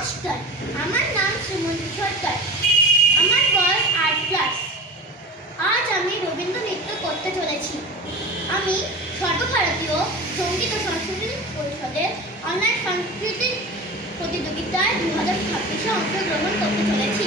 নমস্কার, আমার নাম সুমন্ত সরকার। আমার বয়স 8 ক্লাস। আজ আমি রবীন্দ্র নৃত্য করতে চলেছি। আমি সর্বভারতীয় সঙ্গীত ও সংস্কৃতি পরিষদের অনলাইন সাংস্কৃতিক প্রতিযোগিতায় 2026-এ অংশগ্রহণ করতে চলেছি।